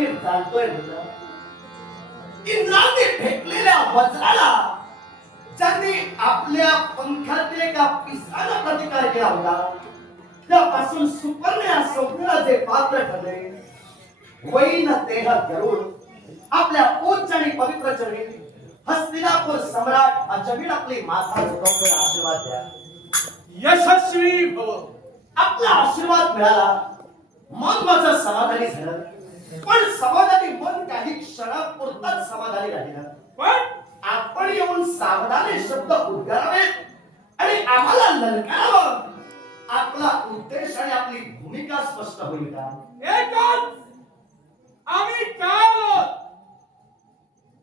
नीट जाणतोय मुलं. इंद्राने फेकलेल्या वज्राला ज्यांनी आपल्या पंखातील एका पिसाला प्रतिकार केला होता, त्यापासून सुपर्ण्या स्वप्नाचे पात्र ठरले. वैन देह धरून आपल्या उच्च आणि पवित्र चरणी हस्तिनापुर सम्राट अजमीर आपली माथा झुकवून आशीर्वाद द्या. यशस्वी भव. आपला आशीर्वाद मिळाला, मन माझं समाधानी झालं. पण समाधानी मन काही क्षणापुरताच समाधानी राहिलं. पण आपण येऊन सावधाने शब्द उद्गारावे आणि आम्हाला ललकारावं. आपला उद्देश आणि आपली भूमिका स्पष्ट होईल का? एकच आम्ही काय आहोत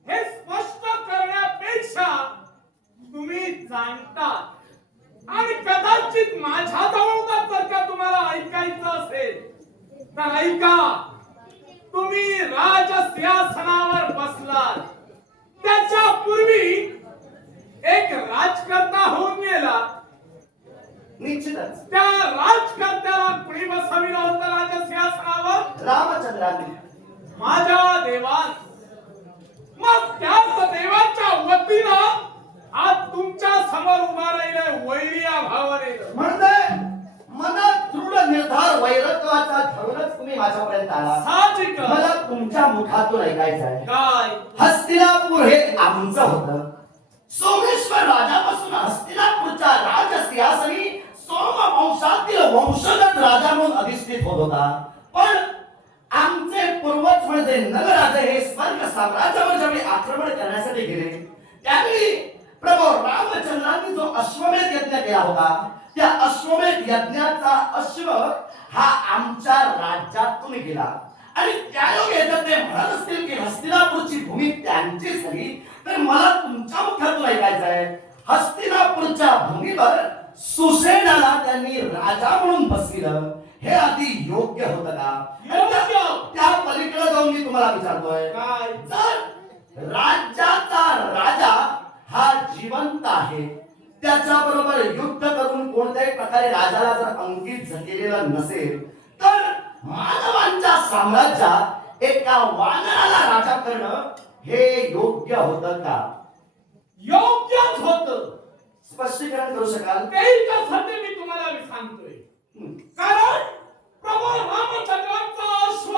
हे स्पष्ट करण्यापेक्षा तुम्ही जाणतात आणि कदाचित माझ्या जवळूनच जर का तुम्हाला ऐकायचं असेल तर ऐका. तुम्ही राजसिंहासनावर बसलात त्याच्या पूर्वी एक राजकर्ता होऊन गेला. निश्चितच त्या राजकर्त्याला कुणी बसविलं होतं राजसिंहासनावर? रामचंद्राने. माझ्या देवान. मग त्याच देवाच्या वतीनं आज तुमच्या समोर उभा राहिलाय वैरिया भावाने. म्हणजे मनात दृढ निर्धार वैरत्वाचा धरूनच तुम्ही माझ्यापर्यंत आला. साहजिक. मला तुमच्या मुखातून ऐकायचं आहे. काय? हस्तिनापूर हे आमचं होतं. सोमेश्वर राजापासून हस्तिनापूरच्या राजसिंहासनी सोमवंशातील वंशगत राजा म्हणून अधिष्ठित होत होता. पण आमचे पूर्वज म्हणजे नगराजे हे स्वर्ग साम्राज्यावर ज्यावेळी आक्रमण करण्यासाठी गेले, त्यावेळी प्रभू रामचंद्रांनी जो अश्वमेध यज्ञ केला होता, त्या अश्वमेध यज्ञाचा अश्व हा आमच्या राज्यातून गेला. आणि त्यायोगे जर ते म्हणत असतील की हस्तिनापूरची भूमी त्यांची झाली, तर मला तुमच्या मुखातून ऐकायचं आहे, हस्तिनापूरच्या भूमीवर सुसेनाला त्यांनी राजा म्हणून बसविलं हे आधी योग्य होतं का? त्या पलीकडे जाऊन मी तुम्हाला विचारतोय, काय? जर राज्याचा राजा हा जिवंत आहे, त्याच्याबरोबर युद्ध करून कोणत्याही प्रकारे राजाला जर अंकित केलेलं नसेल, तर मानवांच्या साम्राज्यात एका वानराला राजा करणं हे योग्य होतं का? योग्यच होत. स्पष्टीकरण करू शकाल? त्यासाठी मी तुम्हाला सांगतोय. कारण प्रभू रामचंद्रांचा अश्व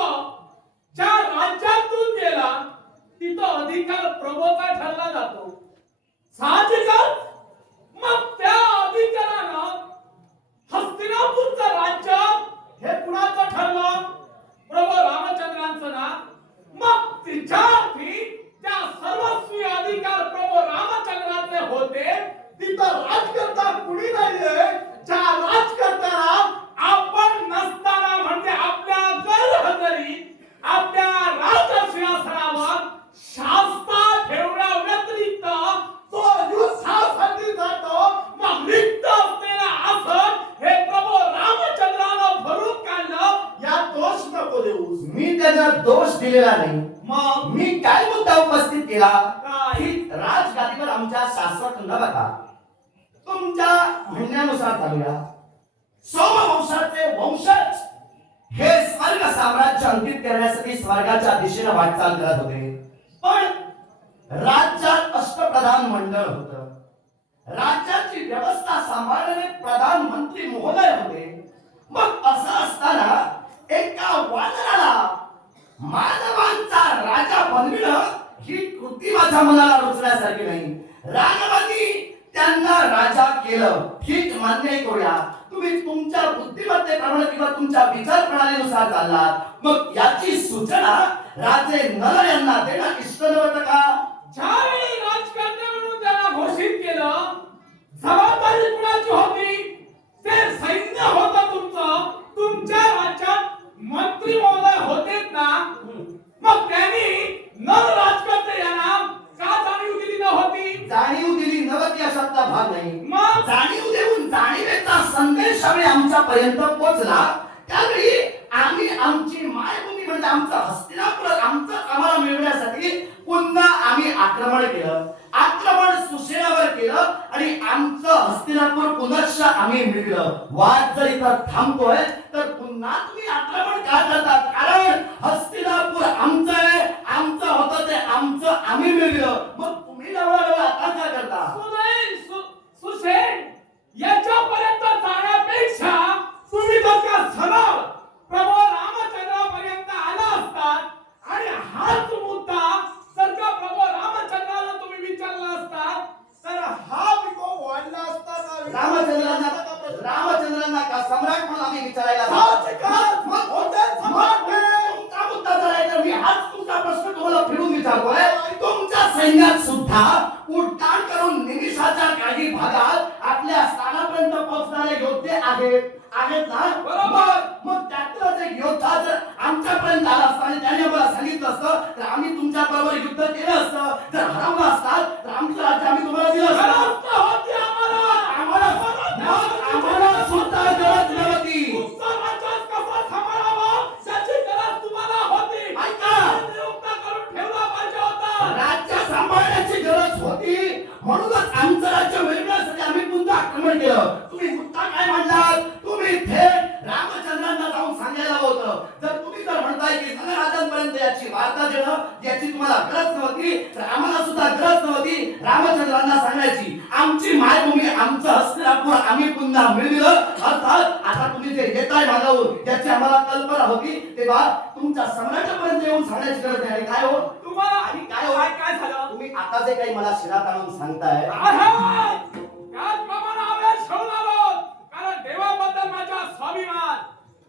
ज्या राज्यातून गेला तिथं अधिकार प्रभूचा ठरला जातो. साहजिकच मग त्या अधिकारानं हस्तिनापूरचं राज्य हे कुणाचं ठरलं? प्रभू रामचंद्रांचं ना. मग तिच्यासाठी त्या सर्वस्वी अधिकार प्रभू रामचंद्राचे होते. तिथं राजकर्ता कुणी नाहीये. ज्या राजकर्त्याला आपण नसताना म्हणजे आपल्या गैरहजेरी आपल्या राजसिंहासनावर शास्ता ठेवण्या व्यतिरिक्त तो युद्धासाठी जातो. मग रिक्त असलेला आसन हे प्रभू रामचंद्रानं भरून काढलं. या दोष नको देऊस. मी त्यांना दोष दिलेला नाही. मग मी काय मुद्दा उपस्थित केला काय? की राजगादीवर आमच्या शासक न बघा तुमच्या म्हणण्यानुसार चालूया. सोमवंशाचे वंशज हे स्वर्ग साम्राज्य अंकित करण्यासाठी स्वर्गाच्या दिशेने वाटचाल करत होते. पण राज्यात अष्टप्रधान मंडळ होतं. राज्याची व्यवस्था सांभाळणारे प्रधानमंत्री महोदय होते. मग असं असताना एका वानराला मानवांचा राजा बनविणं ही कृती माझ्या मनाला रुचण्यासारखी नाही. राघवानी त्यांना राजा केलं, ठीक, मान्य करूया. तुम्ही तुमच्या बुद्धिमत्तेप्रमाणे किंवा तुमच्या विचार प्रणालीनुसार चाललात. मग याची सूचना राजे नल यांना देणं इष्ट नव्हतं का? ज्यावेळी राजकर्ते म्हणून त्यांना घोषित केलं, जबाबदारी कुणाची होती? ते सैन्य होतं तुमचं. तुमच्या राज्यात मंत्री महोदय होतेच ना. मग त्यांनी नल राजकर्ते यांना का जाणीव दिली नव्हती? जाणीव दिली नव्हती अशातला भाग नाही. मग जाणीव देऊन जाणीवेचा संदेश ज्यावेळी आमच्यापर्यंत पोहोचला, त्यावेळी आम्ही आमची मायभूमी म्हणजे आमचं हस्तिनापुर आमचं आम्हाला मिळवण्यासाठी पुन्हा आम्ही आक्रमण केलं. आक्रमण सुसेनावर केलं आणि आमचं हस्तिनापुर पुनश्च आम्ही मिळवलं. वाद जर इथं थांबतोय तर पुन्हा तुम्ही आक्रमण का करतात? कारण हस्तिनापुर आमचं सुद्धा उड्डाण करून निमिषाच्या काही भागात आपल्या स्थानापर्यंत पोहोचणारे योद्धे आहेत ना? बरोबर. मग त्यातलाच एक योद्धा जर आमच्यापर्यंत आला असता आणि त्याने मला सांगितलं असतं तर आम्ही तुमच्या बरोबर युद्ध केलं असतं. जर हरवलं असतात तर आमचं राज्य आम्ही तुम्हाला दिलं असतं. गरज होती आम्हाला. आम्हाला सुद्धा गरज नव्हती. तुमचा राज्य कसा सांभाळावा याची गरज तुम्हाला होती. ऐका. नियुक्त करून ठेवला पाहिजे होता. राज्य सांभाळण्याची गरज होती म्हणूनच आमचं राज्य मिळवण्यासाठी आम्ही पुन्हा आक्रमण केलं. तुम्ही मुद्दा काय म्हणलात? तुम्ही थेट रामचंद्रांना जाऊन सांगायला होतं. जर म्हणताय की धनराजांपर्यंत याची वार्ता देणं याची तुम्हाला गरज नव्हती तर आम्हाला सुद्धा गरज नव्हती रामचंद्रांना सांगायची. आमची मायभूमी आमचं हस्तिनापूर आम्ही पुन्हा मिळविलं. अर्थात आता तुम्ही जे येताय मागावून याची आम्हाला कल्पना होती तेव्हा तुमच्या सम्राटापर्यंत येऊन सांगण्याची गरज नाही. आणि काय हो तुम्हाला आणि काय हो काय झालं? तुम्ही आता जे काही मला शिरात आणून सांगताय त्याचप्रमाणे आवेश घेऊन आलो. कारण देवाबद्दल माझा स्वाभिमान,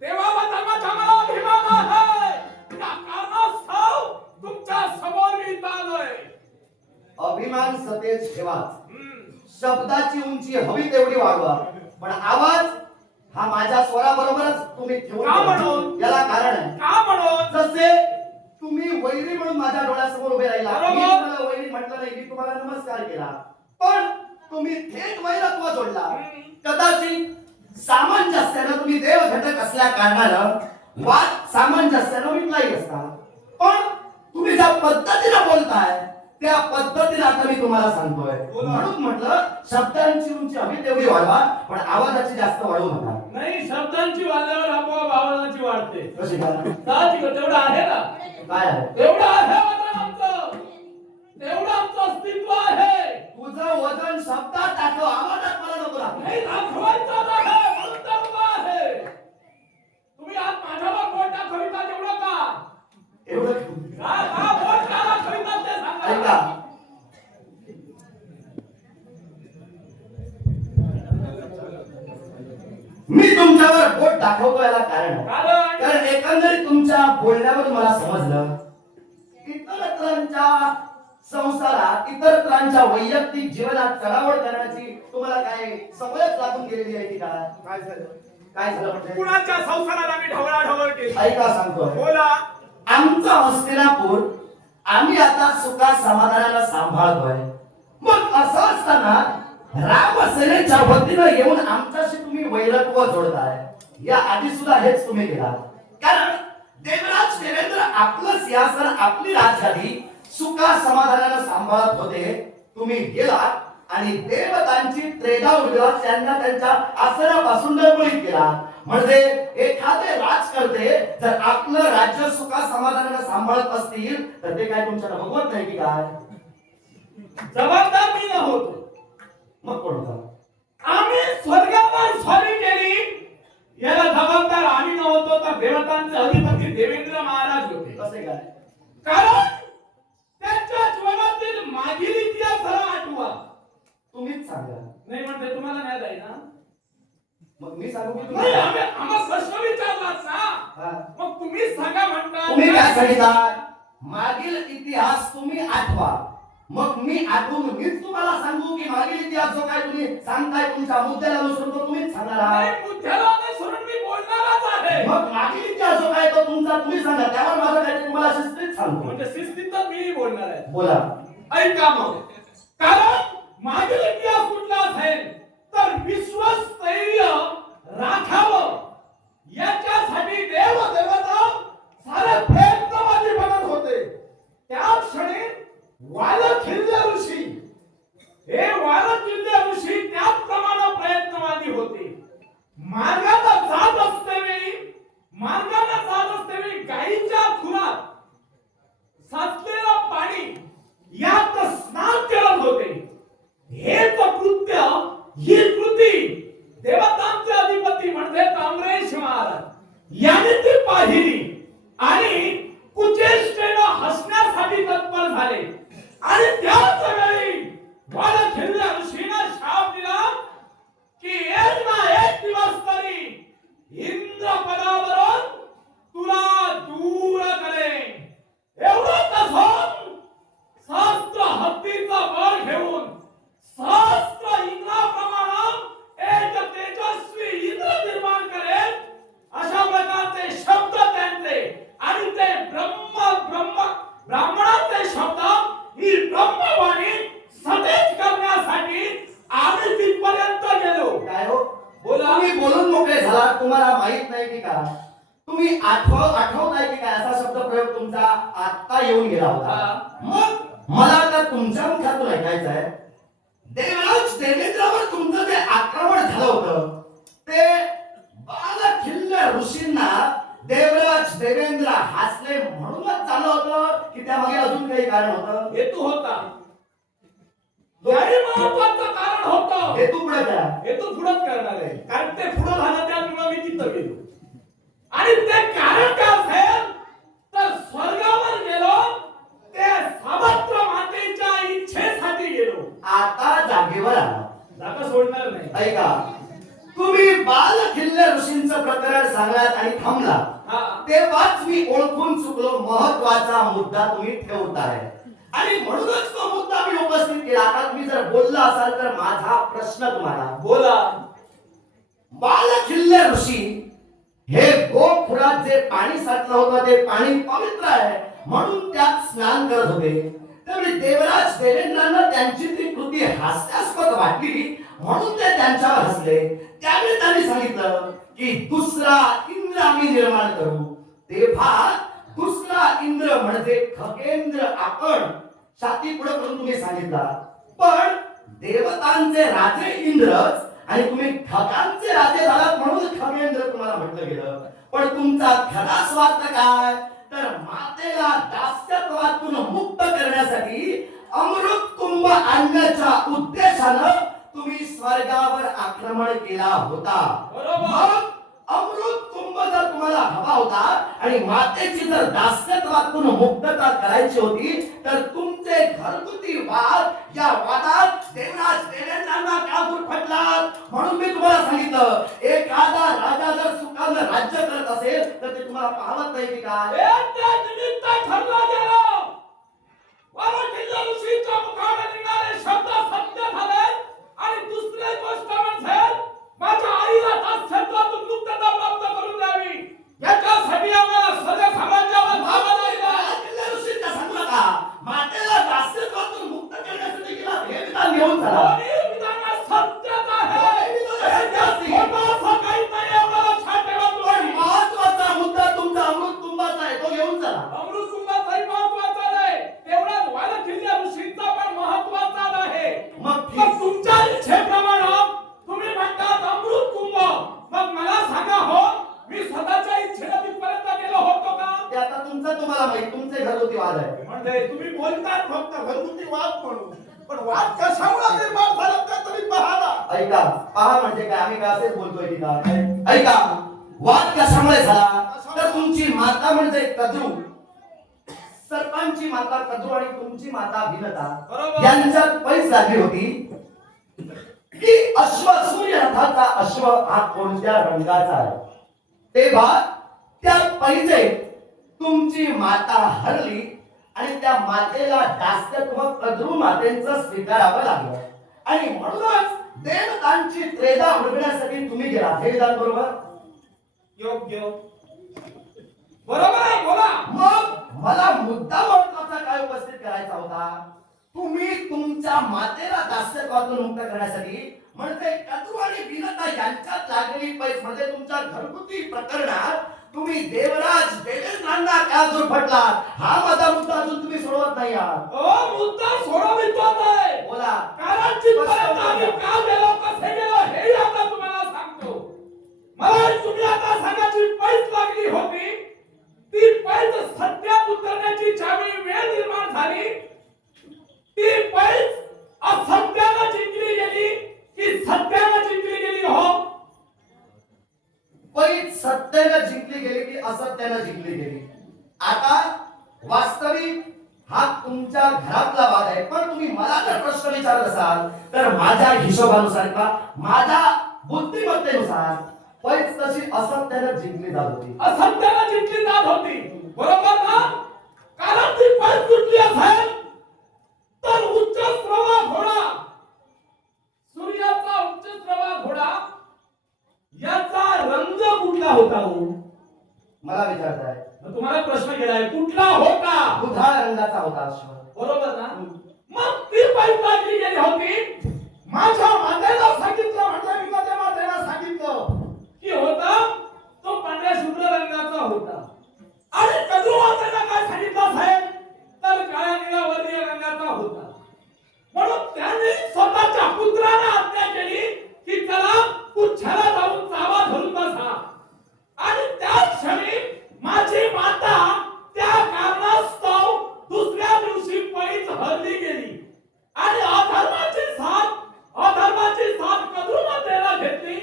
देवाबद्दल माझा मला अभिमान आहे. त्या कारणास्तव तुमच्या समोर मी इथं आलोय. अभिमान सतेज ठेवाच. शब्दाची उंची हवी तेवढी वाढवा पण आवाज हा माझ्या स्वराबरोबरच तुम्ही ठेवून का ठेवा. म्हणून? याला कारण आहे. का म्हणून? जसे तुम्ही वैरी म्हणून माझ्या डोळ्यासमोर उभे राहिला. बरोबर. मी तुम्हाला वैरी म्हटलं नाही, मी तुम्हाला नमस्कार केला पण तुम्ही थेट वैरत्व जोडला. कदाचित सामंजस्यानं तुम्ही देव घटक असल्या कारणानं वाद सामंजस्यानं मिटलाही असता पण तुम्ही ज्या पद्धतीने बोलताय त्या पद्धतीने आता मी तुम्हाला सांगतोय. म्हणून म्हटलं शब्दांची उंची हवी तेवढी वाढवा पण आवाजाची जास्त वाढवू नका. नाही, शब्दांची वाढल्यावर आपोआप आवाजाची वाढते. कशी काय? साहजिक तेवढं आहे ना. काय आहे? तेवढं आहे वजन आमचं. तेवढं आमचं अस्तित्व आहे. तुझं वजन शब्दात टाकव, आवाजात मला नको दाखवू. नाही दाखवायचं आहे म्हणून तर उभा आहे. तुम्ही आज माझ्यावर बोट दाखविता तेवढं का? एवढं का बोट का दाखविता ते सांगा. ऐका. मी तुमच्यावर बोट दाखवतो याला कारण आहे. कारण एकंदरीत तुमच्या बोलण्यावर मला समजलं इतरांच्या संसारात इतरांच्या वैयक्तिक जीवनात चढावड करण्याची तुम्हाला काय सवयच लागून गेलेली आहे की काय? काय झालं म्हणजे? कुणाच्या संसाराला मी ढवळाढवळ केली? ऐका सांगतो. बोला. आमचं हस्तिनापूर आम्ही आता सुखा समाधानाला सांभाळतोय. मग असं असताना रामसेनेच्या वतीनं येऊन आमच्याशी तुम्ही वैरत्व जोडताय. या आधी सुद्धा हेच तुम्ही केला. कारण देवराज देवेंद्र आपलं सिंहासन आपली राजधानी सुखा समाधानाला सांभाळत होते. तुम्ही गेलात आणि देवतांची त्रेधा उडविला. त्यांना त्यांच्या आसनापासून डळमळीत केला. म्हणजे एखादे राजकर्ते जर आपलं राज्य सुखा समाधानाला सांभाळत असतील तर ते काय तुमच्याला भगवत नाही की काय? जबाबदार मी नव्हतो. मग कोण होता? आम्ही स्वर्गावर स्वारी केली याला जबाबदार आम्ही नव्हतो तर देवतांचे अधिपती देवेंद्र महाराज होते. कसे काय? कारण त्यांच्या जीवनातील मागील इतिहास आठवा. तुम्हीच सांगा. नाही म्हणते तुम्हाला नाही जाई ना. मग मी सांगू की नाही, तुम्ही? आम्हाला प्रश्न विचारलात ना. हा. मग तुम्हीच सांगा म्हणता. तुम्ही काय सांगितलं? मागील इतिहास तुम्ही आठवा. मग मी आठवून मीच तुम्हाला सांगू की मागील इतिहास जो काय तुम्ही सांगताय तुमच्या मुद्द्याला अनुसरून तो तुम्हीच सांगणार आहात? नाही, मुद्द्याला अनुसरून मी बोलणारच आहे. मग मागील इतिहास जो काय तो तुमचा तुम्ही सांगा. त्यावर माझं काय तुम्हाला शिस्तीत सांगतो. म्हणजे शिस्तीत तर मी बोलणार आहे. बोला. ऐका मग. कारण मागील इतिहास कुठला असेल तर विश्वस्थैर्य राखावं याच्यासाठी देव देवता सारे प्रयत्नवादी बनत होते. त्या क्षणी वालखिल्य ऋषी त्याचप्रमाणे प्रयत्नवादी होते. मार्गाने जात असतेवेळी गायीच्या खुरात साचलेलं पाणी यात स्नान करत होते. हेच कृत्य ही कृती देवतांचे अधिपती म्हणजे ताम्रेश महाराज यांनी ती पाहिली आणि कुचेश आत्ता येऊन गेला होता. मग मला आता तुमच्या मुखातून ऐकायचं आहे, देवराज देवेंद्रावर तुमचं जे आक्रमण झालं होतं ते बालखिल्य ऋषींना देवराज देवेंद्र हसले म्हणूनच झालं होतं की त्यामागे अजून काही कारण होतं? हेतू होता, काही महत्वाचं कारण होतं. हेतू पुढे करा. हेतू पुढंच करणार आहे, कारण ते पुढं झालं त्यामुळे मी तिथं गेलो. आणि ते कारण काय असेल तर स्वर्गावर गेलो, ते सावत्र मातेच्या इच्छेसाठी गेलो. आता जागेवर आला. जागा सोडणार नाही. ऐका, तुम्ही बालखिल्य ऋषींचं प्रकरण सांगलात आणि थांबला, हा. तेव्हाच मी ओळखून चुकलो महत्वाचा मुद्दा तुम्ही ठेवताय आणि म्हणूनच तो मुद्दा मी उपस्थित केला. आता तुम्ही जर बोलला असाल तर माझा प्रश्न तुम्हाला. बोला. बालखिल्य ऋषी हे गोखुरात जे पाणी साठलं होतं ते पाणी पवित्र आहे म्हणून त्यात स्नान करत होते. त्यावेळी देवराज देवेंद्रांना त्यांची ती कृती हास्यास्पद वाटली म्हणून ते त्यांच्यावर हसले. त्यावेळी त्यांनी सांगितलं की दुसरा इंद्र आम्ही निर्माण करू. तेव्हा दुसरा इंद्र म्हणजे खगेंद्र आपण छाती पुढे करून तुम्ही सांगितला, पण देवतांचे राजे इंद्रच आणि तुम्ही खगांचे राजे झालात म्हणून खगेंद्र तुम्हाला म्हटलं गेलं. पण तुमचा खरा स्वार्थ काय तर मातेला दास्यत्वातून मुक्त करण्यासाठी अमृत कुंभ आणण्याच्या उद्देशानं तुम्ही स्वर्गावर आक्रमण केला होता. बरोबर. अमृत कुंभ जर तुम्हाला हवा होता आणि मातेची जर दास्यत्वातून मुक्तता करायची होती तर तुमचे घरगुती वाद या वादात देवराज देवेंद्रांना का गुरफटलात? म्हणून मी तुम्हाला सांगितलं, एखादा राजा जर सुखानं राज्य करत असेल तर ते तुम्हाला पाहत नाही की काय? त्या निमित्त ठरलं गेलं. बालखिल्य ऋषीच्या मुखाने निघाले शब्द सत्य झाले. आणि दुसरी गोष्ट म्हणजे माझ्या आईला दास्यत्वातून मुक्तता प्राप्त करून द्यावी, याच्यासाठी आम्हाला सगळ्या समाजावर धावा लागला. बालखिल्य ऋषींना सांगू नका, मातेला दास्यत्वातून मुक्त करण्यासाठी केला हे विधान घेऊन चला. दोन्ही विधानात सत्यच आहे. खोटं काही नाही एवढं लक्षात ठेवा पण तुम्ही. महत्वाचा मुद्दा तुमचा अमृत कुंभाचा आहे, तो घेऊन चला. अमृत कुंभाचाही महत्वाचा नाही, तेवढाच बालखिल्य ऋषींचा पण महत्वाचा आहे. मग मग तुमच्या इच्छेप्रमाणे तुम्ही म्हणतात अमृत कुंभ, मग मला सांगा हो, मी स्वतःच्या इच्छेने तिथपर्यंत गेलो होतो का? ते आता तुमचं तुम्हाला माहित, तुमचे घरगुती वाद आहे. म्हणजे तुम्ही बोलतात फक्त घरगुती वाद म्हणून, पण वाद कशामुळे निर्माण झाला ते तरी पाहा. ऐका, पहा म्हणजे काय, आम्ही काय असेच बोलतोय की काय? ऐका, वाद कशामुळे झाला तर तुमची माता म्हणजे कद्रू, सर्पांची माता कद्रू आणि तुमची माता भिन्नता बरोबर. यांच्यात पैस लागली होती की अश्व, सूर्य रथाचा अश्व हा कोणत्या रंगाचा आहे. तेव्हा त्या पैसे तुमची माता हरली आणि त्या मातेला दास्यत्व कद्रू मातेचं स्वीकारावं लागलं आणि म्हणूनच देवतांची त्रेधा उडविण्यासाठी तुम्ही गेला. हे विधान बरोबर? योग्य. बरोबर आहे, बोला. मग मला मुद्दा महत्वाचा काय उपस्थित करायचा होता, तुम्ही तुमच्या मातेला दास्यत्वातून मुक्त करण्यासाठी म्हणजे कद्रू आणि भिन्नता यांच्यात लागलेली पैस म्हणजे तुमच्या घरगुती प्रकरणात तुम्ही देवराज देवेंद्रांना का दुर्फटलात, हा माझा मुद्दा अजून तुम्ही सोडवत नाही आहात. मुद्दा सोडवितोच आहे. बोला. कारण जिथपर्यंत आम्ही का गेलो, कसे गेलो हे आता तुम्हाला सांगतो. मला तुम्ही आता सांगायची पैस लागली होती, ती पैस सत्यात उतरण्याची ज्यावेळी वेळ निर्माण झाली, ती पैस असत्यानं जिंकली गेली की सत्यानं जिंकली गेली हो? पैस सत्यानं जिंकली गेली की असत्यानं जिंकली गेली? आता वास्तविक हा तुमच्या घरातला वाद आहे, पण तुम्ही मला जर प्रश्न विचारत असाल तर माझ्या हिशोबानुसार किंवा माझ्या बुद्धिमत्तेनुसार पैस तशी असत्यानं जिंकली जात होती. असत्यानं जिंकली जात होती, बरोबर ना? कारण ती पैस कुठली असेल तर उच्च श्रवा घोडा, सूर्याचा उच्च श्रवा घोडा, याचा रंग कुठला होता हो? मला विचारताय. तुम्हाला प्रश्न केलाय कुठला होता? दुधाळ रंगाचा होता अश्व. बरोबर ना? मग ती पैस लागली गेली होती. माझ्या मातेला सांगितलं, म्हणजे मी माझ्या मातेला सांगितलं की होता तो पांढऱ्या शुभ्र रंगाचा होता. आणि कद्रुमात्याला काय सांगितलं साहेब तर काळ्या निळ्या वर्णीय रंगाचा होता म्हणून त्याने स्वतःच्या पुत्राला आज्ञा केली की त्याला पुच्छाला जाऊन चावा धरून बसा आणि त्याच क्षणी माझी माता त्या कारणास्तव दुसऱ्या दिवशी पैज हरली गेली आणि अधर्माची साथ कद्रुमातेला घेतली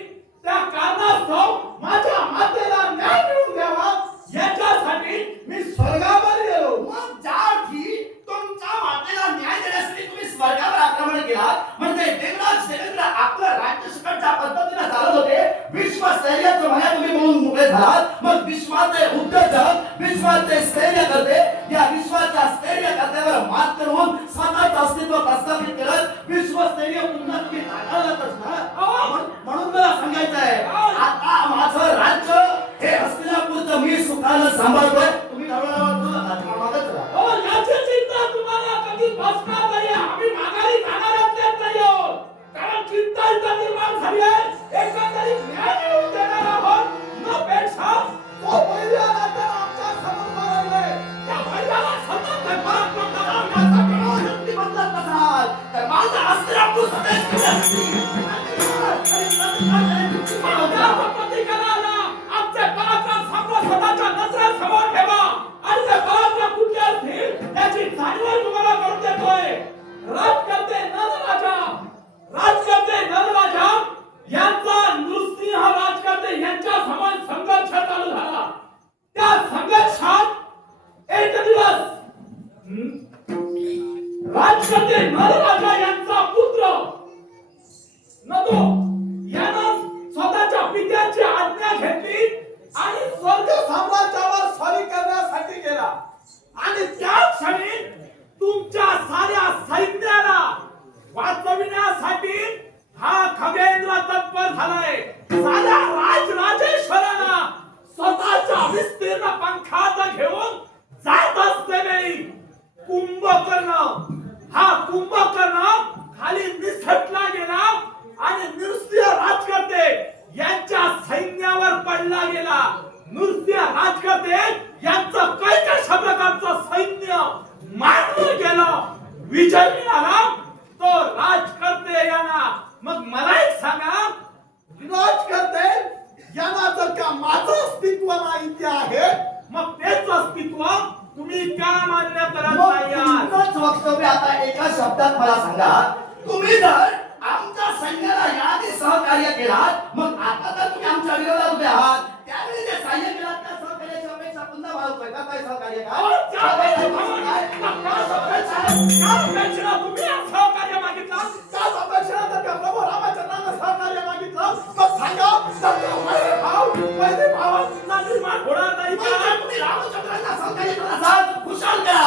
त्या कारणास्तव माझ्या मातेला न्याय मिळवून द्यावा याच्यासाठी मी स्वर्गावर गेलो. मग ज्याठी तुमच्या मातेला न्याय देण्यासाठी तुम्ही स्वर्गावर आक्रमण केला म्हणजे देवराज देवेंद्र आपलं राज्य सुकट ज्या पद्धतीने चालत होते विश्वस्तरीयचं म्हणे तुम्ही म्हणून मोकळे झालात. मग विश्वाचे उद्योजक विश्वाचे स्थैर्य करते या विश्वाच्या स्थैर्य करत्यावर मात करून स्वतःचं अस्तित्व प्रस्थापित करत विश्वस्तरीय पुन्हा तुम्ही नाकारलातच ना. म्हणून मला सांगायचं आहे आता माझं राज्य हे हस्तिनापूरचं मी सुखानं सांभाळतोय तुम्ही मागत राहा. हो याची चिंता तुम्हाला कधी भासणार नाही आम्ही माघारी जाणारच नाही आहोत कारण चिंता इथं निर्माण झाली आहे एकंदरीत न्याय मिळवून देणार आहोत न पेक्षा तो पहिल्या रात्र आमच्या समोर राहिलाय त्या पहिल्याला समोर पराक्रम करण्याचा शक्ती बदलत नसाल तर माझं हस्तिनापूर आमचे पराक्रम स्वतःच्या नजरेसमोर ठेवा आणि ते पराक्रम कुठले असतील त्याची जाणीव तुम्हाला करून देतोय. राजकर्ते नरराजा यांचा नृसिंह राजकर्ते यांच्या समान संघर्ष चालू झाला. त्या संघर्षात एक दिवस राजकर्ते नरराजा यांचा पुत्र नदो यानं स्वतःच्या पित्याची आज्ञा घेतली आणि स्वर्ग साम्राज्यावर स्वारी करण्यासाठी गेला आणि त्या क्षणी तुमच्या साऱ्या सैन्याला वाचविण्यासाठी हा खगेंद्र तत्पर झालाय. साऱ्या राजराजेश्वराला स्वतःच्या विस्तीर्ण पंखात घेऊन जात असतेवेळी कुंभकर्ण खाली निसटला गेला आणि नृसिंह राजकर्ते यांच्या सैन्यावर पडला गेला. नृसिंह राजकर्ते यांचं कैकशा प्रकारचं सैन्य मारलं गेलं. विजय मिळाला तो राजकर्ते यांना. मग मला एक सांगा राजकर्ते यांना जर का माझं अस्तित्व माहिती आहे मग तेच अस्तित्व तुम्ही का मान्य करत नाही आहात? तुमचंच वक्तव्य आता एका शब्दात मला सांगा तुम्ही जर आमच्या सैन्याला याआधी सहकार्य केलात मग आता तर तुम्ही आमच्या विरोधात उभे आहात त्यावेळी जे सहाय्य केलात त्या सहकार्याची अपेक्षा पुन्हा बाळगतोय का काय सहकार्य तुम्ही सहकार्य मागितलं त्याच अपेक्षा जर का प्रभू रामचंद्रांना सहकार्य मागितलं तर सांगा पहिले भावांना निर्माण होणार नाही का? तुम्ही रामचंद्रांना सहकार्य करत असाल खुशाल करा